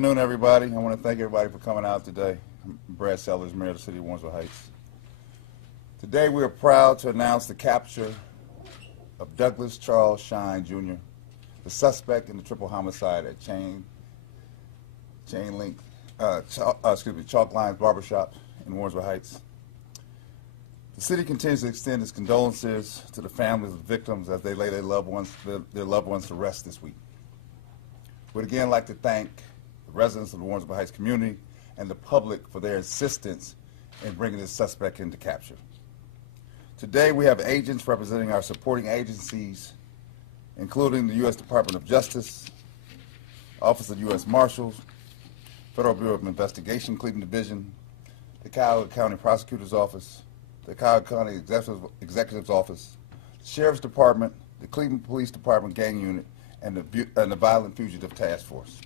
Good afternoon, everybody. I want to thank everybody for coming out today. I'm Brad Sellers, Mayor of the City of Warrensville Heights. Today we are proud to announce the capture of Douglas Charles Shine, Jr., the suspect in the triple homicide at Chalk Lines Barbershop in Warrensville Heights. The city continues to extend its condolences to the families of the victims as they lay their loved ones to rest this week. We'd again like to thank the residents of the Warrensville Heights community and the public for their assistance in bringing this suspect into capture. Today we have agents representing our supporting agencies, including the U.S. Department of Justice, Office of U.S. Marshals, Federal Bureau of Investigation, Cleveland Division, the Cuyahoga County Prosecutor's Office, the Cuyahoga County Executive's Office, the Sheriff's Department, the Cleveland Police Department Gang Unit, and the Violent Fugitive Task Force.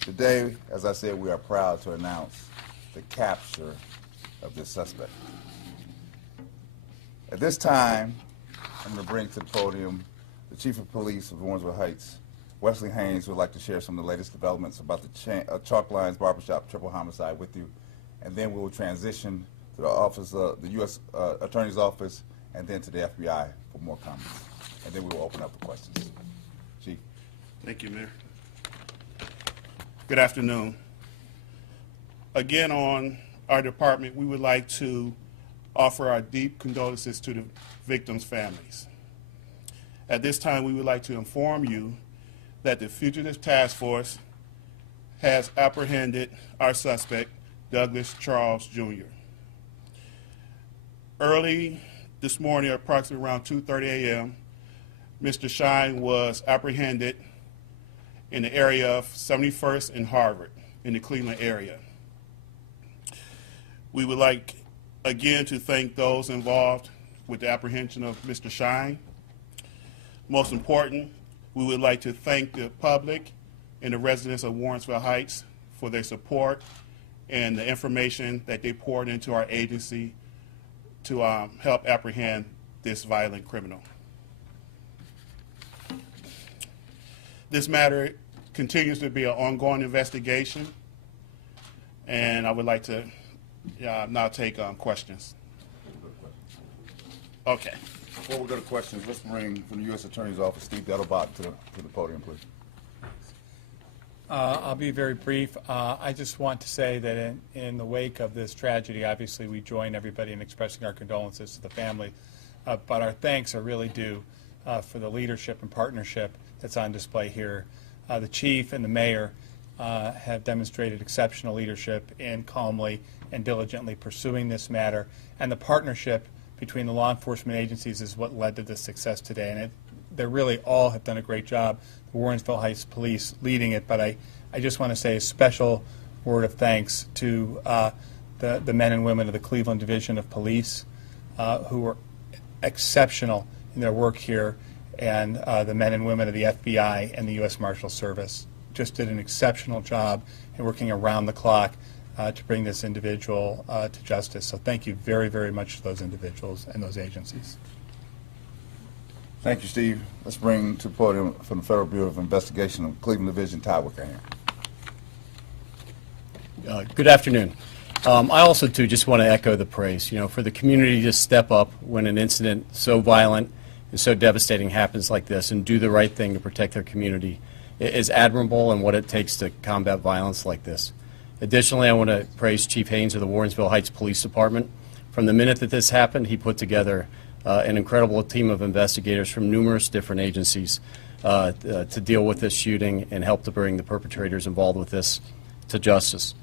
Today, as I said, we are proud to announce the capture of this suspect. At this time, I'm going to bring to the podium the Chief of Police of Warrensville Heights, Wesley Haynes, who would like to share some of the latest developments about the Chalk Lines Barbershop triple homicide with you, and then we will transition to the office, the U.S. Attorney's Office, and then to the FBI for more comments. And then we will open up for questions. Chief. Thank you, Mayor. Good afternoon. Again, on our department, we would like to offer our deep condolences to the victims' families. At this time, we would like to inform you that the Fugitive Task Force has apprehended our suspect, Douglas Charles Jr. Early this morning, approximately around 2:30 a.m., Mr. Shine was apprehended in the area of 71st and Harvard in the Cleveland area. We would like again to thank those involved with the apprehension of Mr. Shine. Most important, we would like to thank the public and the residents of Warrensville Heights for their support and the information that they poured into our agency to help apprehend this violent criminal. This matter continues to be an ongoing investigation, and I would like to now take questions. Okay. Before we go to questions, let's bring from the U.S. Attorney's Office, Steve Dettelbach, to the podium, please. I'll be very brief. I just want to say that in the wake of this tragedy, obviously we join everybody in expressing our condolences to the family, but our thanks are really due for the leadership and partnership that's on display here. The Chief and the Mayor have demonstrated exceptional leadership in calmly and diligently pursuing this matter, and the partnership between the law enforcement agencies is what led to this success today, and they really all have done a great job. The Warrensville Heights Police leading it, but I just want to say a special word of thanks to the men and women of the Cleveland Division of Police who were exceptional in their work here, and the men and women of the FBI and the U.S. Marshal Service just did an exceptional job in working around the clock to bring this individual to justice. So thank you very, very much to those individuals and those agencies. Thank you, Steve. Let's bring to the podium from the Federal Bureau of Investigation of Cleveland Division, Todd Wicker. Good afternoon. I also, too, just want to echo the praise, for the community to step up when an incident so violent and so devastating happens like this and do the right thing to protect their community is admirable in what it takes to combat violence like this. Additionally, I want to praise Chief Haynes of the Warrensville Heights Police Department. From the minute that this happened, he put together an incredible team of investigators from numerous different agencies to deal with this shooting and help to bring the perpetrators involved with this to justice.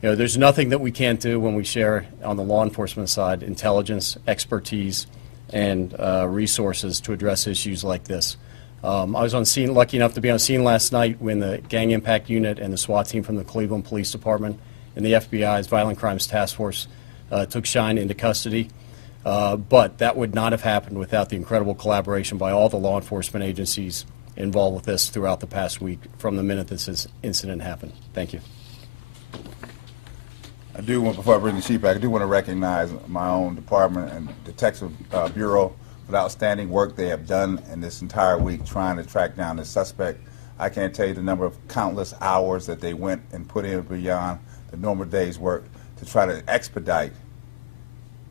There's nothing that we can't do when we share on the law enforcement side intelligence, expertise, and resources to address issues like this. I was on scene, lucky enough to be on scene last night when the Gang Impact Unit and the SWAT team from the Cleveland Police Department and the FBI's Violent Crimes Task Force took Shine into custody. But that would not have happened without the incredible collaboration by all the law enforcement agencies involved with this throughout the past week from the minute this incident happened. Thank you. Before I bring the Chief back, I do want to recognize my own department and Detective Bureau for the outstanding work they have done in this entire week trying to track down the suspect. I can't tell you the number of countless hours that they went and put in beyond the normal day's work to try to expedite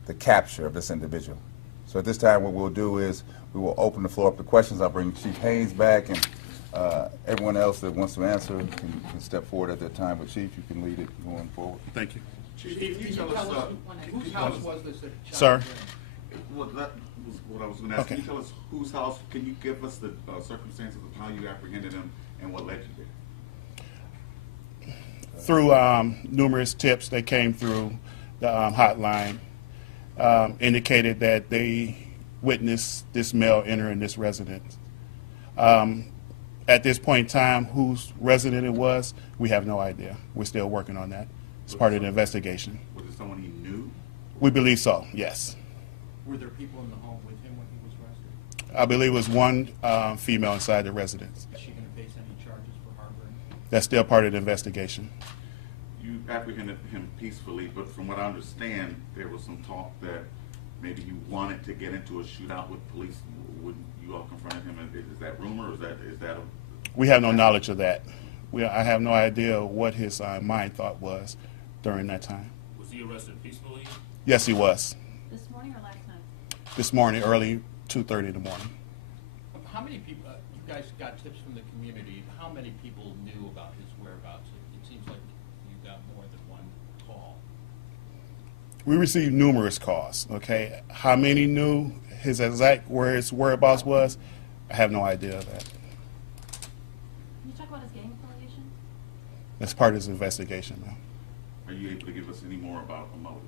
the capture of this individual. So at this time, what we'll do is we will open the floor up to questions. I'll bring Chief Haynes back, and everyone else that wants to answer can step forward at that time. But Chief, you can lead it going forward. Thank you. Chief, can you tell us, whose house was this that shot Sir? him? Well, that was what I was going to ask. Okay. Can you tell us whose house? Can you give us the circumstances of how you apprehended him and what led you there? Through numerous tips that came through the hotline, indicated that they witnessed this male entering this residence. At this point in time, whose resident it was, we have no idea. We're still working on that. It's part of the investigation. Was it someone he knew? We believe so, yes. Were there people in the home with him when he was arrested? I believe it was one female inside the residence. Is she going to face any charges for harboring? That's still part of the investigation. You apprehended him peacefully, but from what I understand, there was some talk that maybe you wanted to get into a shootout with police. When you all confronted him, is that rumor, or is that a... We have no knowledge of that. I have no idea what his mind thought was during that time. Was he arrested peacefully? Yes, he was. This morning or last night? This morning, early 2:30 in the morning. How many people, you guys got tips from the community, how many people knew about his whereabouts? It seems like you got more than one call. We received numerous calls, okay? How many knew his exact where his whereabouts was? I have no idea of that. Can you talk about his gang affiliation? That's part of his investigation now. Are you able to give us any more about a motive?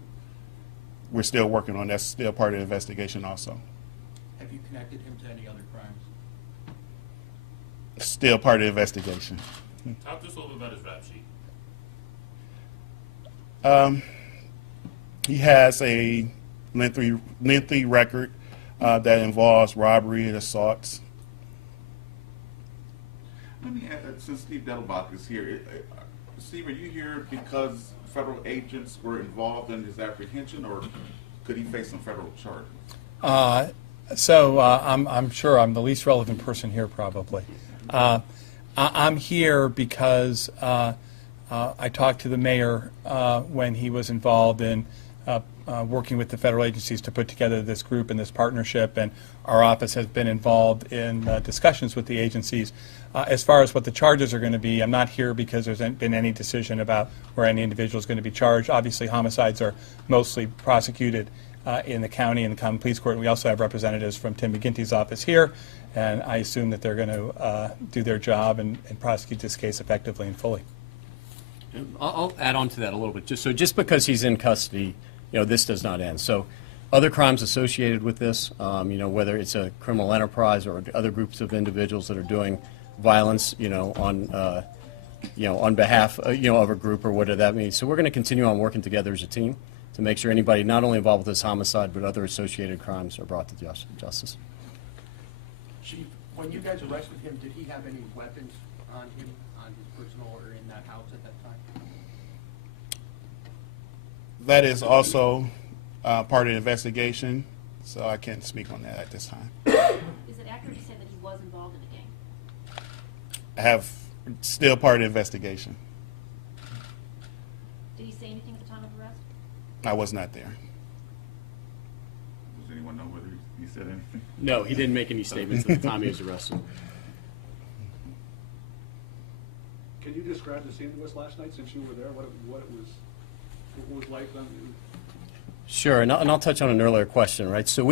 We're still working on that. That's still part of the investigation also. Have you connected him to any other crimes? Still part of the investigation. Talk to us a little bit about his rap sheet. He has a lengthy record that involves robbery and assaults. Let me add, since Steve Delbach is here, Steve, are you here because federal agents were involved in his apprehension, or could he face some federal charges? I'm sure I'm the least relevant person here, probably. I'm here because I talked to the mayor when he was involved in working with the federal agencies to put together this group and this partnership, and our office has been involved in discussions with the agencies. As far as what the charges are going to be, I'm not here because there's been any decision about where any individual is going to be charged. Obviously, homicides are mostly prosecuted in the county and the common police court. And we also have representatives from Tim McGinty's office here, and I assume that they're going to do their job and prosecute this case effectively and fully. I'll add on to that a little bit. Just because he's in custody, this does not end. So other crimes associated with this, whether it's a criminal enterprise or other groups of individuals that are doing violence, on behalf, of a group or whatever that means. So we're going to continue on working together as a team to make sure anybody not only involved with this homicide but other associated crimes are brought to justice. Chief, when you guys arrested him, did he have any weapons on him, on his personal or in that house at that time? That is also part of the investigation, so I can't speak on that at this time. Is it accurate to say that he was involved in a gang? I have still part of the investigation. Did he say anything at the time of arrest? I was not there. Does anyone know whether he said anything? No, he didn't make any statements at the time he was arrested. Can you describe the scene to us last night since you were there? What it was like then? Sure, and I'll touch on an earlier question, right? So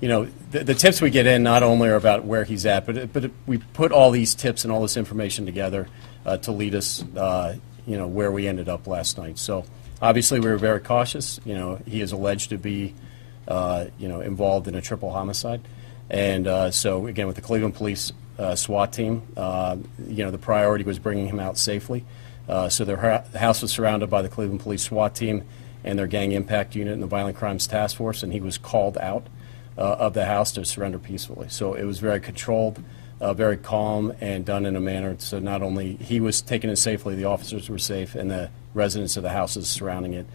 the tips we get in not only are about where he's at, but we put all these tips and all this information together to lead us, where we ended up last night. So obviously we were very cautious. He is alleged to be, involved in a triple homicide, and so again with the Cleveland Police SWAT team, the priority was bringing him out safely. So the house was surrounded by the Cleveland Police SWAT team and their gang impact unit and the Violent Crimes Task Force, and he was called out of the house to surrender peacefully. So it was very controlled, very calm, and done in a manner so not only he was taken in safely, the officers were safe, and the residents of the houses surrounding it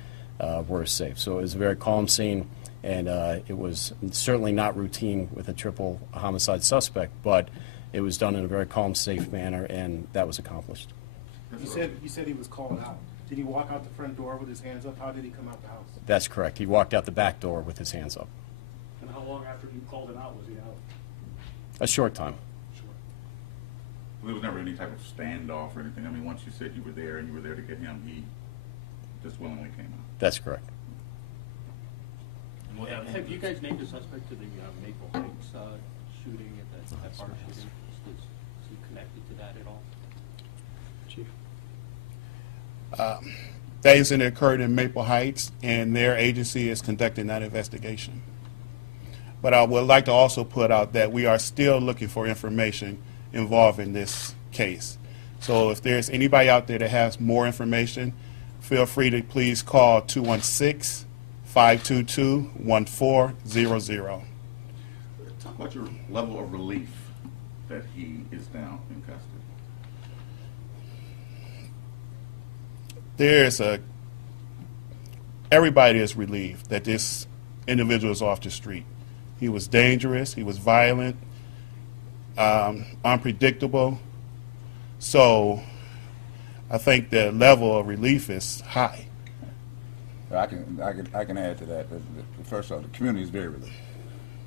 were safe. So it was a very calm scene, and it was certainly not routine with a triple homicide suspect, but it was done in a very calm, safe manner, and that was accomplished. You said he was called out. Did he walk out the front door with his hands up? How did he come out the house? That's correct. He walked out the back door with his hands up. And how long after you called him out was he out? A short time. Sure. There was never any type of standoff or anything. I mean, once you said you were there and you were there to get him, he just willingly came out. That's correct. And what happened? Have you guys named a suspect to the Maple Heights shooting at that bar shooting? Is he connected to that at all? Chief? That incident occurred in Maple Heights, and their agency is conducting that investigation. But I would like to also put out that we are still looking for information involved in this case. So if there's anybody out there that has more information, feel free to please call 216-522-1400. Talk about your level of relief that he is now in custody. Everybody is relieved that this individual is off the street. He was dangerous, he was violent, unpredictable. So I think the level of relief is high. I can add to that. First of all, the community is very relieved.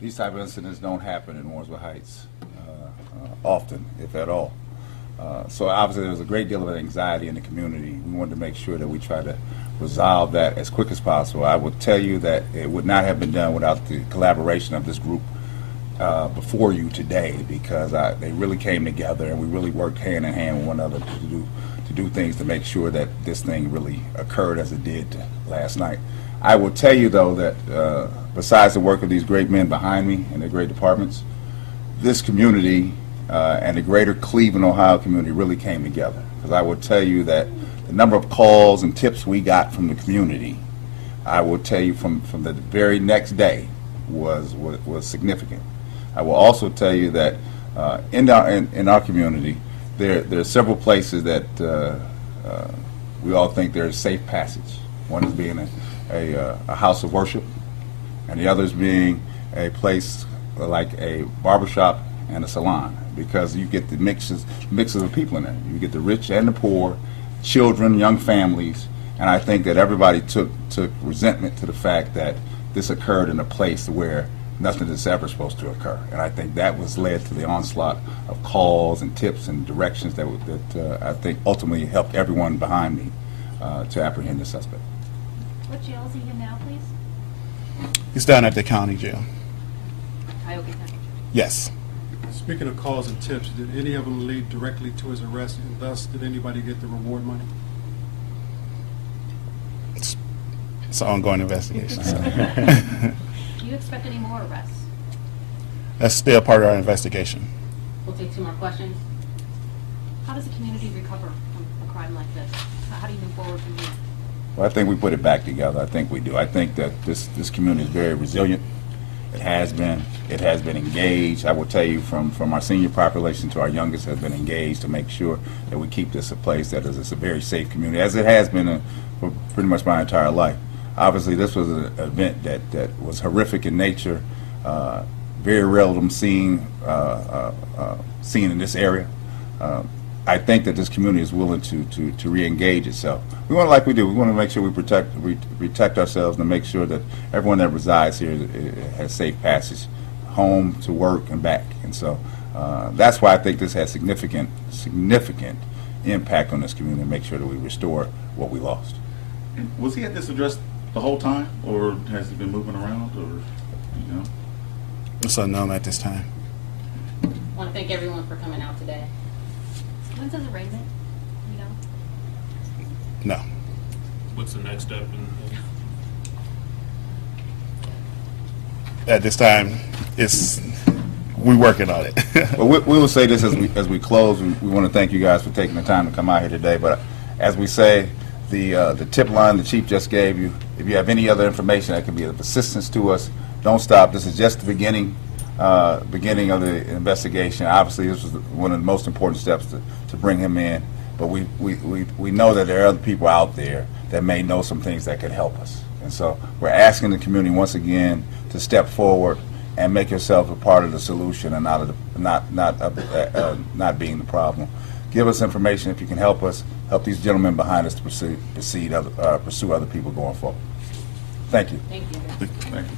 These type of incidents don't happen in Warrensville Heights often, if at all. So obviously there was a great deal of anxiety in the community. We wanted to make sure that we try to resolve that as quick as possible. I will tell you that it would not have been done without the collaboration of this group before you today, because they really came together and we really worked hand in hand with one another to do things to make sure that this thing really occurred as it did last night. I will tell you though that besides the work of these great men behind me and their great departments, this community and the greater Cleveland, Ohio community really came together. Because I will tell you that the number of calls and tips we got from the community, I will tell you from the very next day was significant. I will also tell you that in our community, there are several places that we all think there is safe passage. One is being a house of worship, and the others being a place like a barbershop and a salon, because you get the mixes of people in there. You get the rich and the poor, children, young families, and I think that everybody took resentment to the fact that this occurred in a place where nothing is ever supposed to occur. And I think that was led to the onslaught of calls and tips and directions that I think ultimately helped everyone behind me to apprehend the suspect. What jail is he in now, please? He's down at the county jail. Tioga County. Yes. Speaking of calls and tips, did any of them lead directly to his arrest, and thus did anybody get the reward money? It's an ongoing investigation. So. Do you expect any more arrests? That's still part of our investigation. We'll take 2 more questions. How does the community recover from a crime like this? How do you move forward from here? Well, I think we put it back together. I think we do. I think that this community is very resilient. It has been engaged. I will tell you from our senior population to our youngest has been engaged to make sure that we keep this a place that is a very safe community, as it has been for pretty much my entire life. Obviously, this was an event that was horrific in nature, very rarely seen in this area. I think that this community is willing to re-engage itself. We want, like we do, we want to make sure we protect ourselves and make sure that everyone that resides here has safe passage home to work and back. And so that's why I think this has significant impact on this community and make sure that we restore what we lost. And was he at this address the whole time, or has he been moving around, or, you know? It's unknown at this time. I want to thank everyone for coming out today. When's his arraignment? You know? No. What's the next step? At this time, we're working on it. Well, we will say this as we close. We want to thank you guys for taking the time to come out here today. But as we say, the tip line the chief just gave you, if you have any other information that can be of assistance to us, don't stop. This is just the beginning of the investigation. Obviously, this was one of the most important steps to bring him in. But we know that there are other people out there that may know some things that could help us. And so we're asking the community once again to step forward and make yourself a part of the solution and not being the problem. Give us information if you can help us. Help these gentlemen behind us to pursue other people going forward. Thank you. Thank you. Thank you.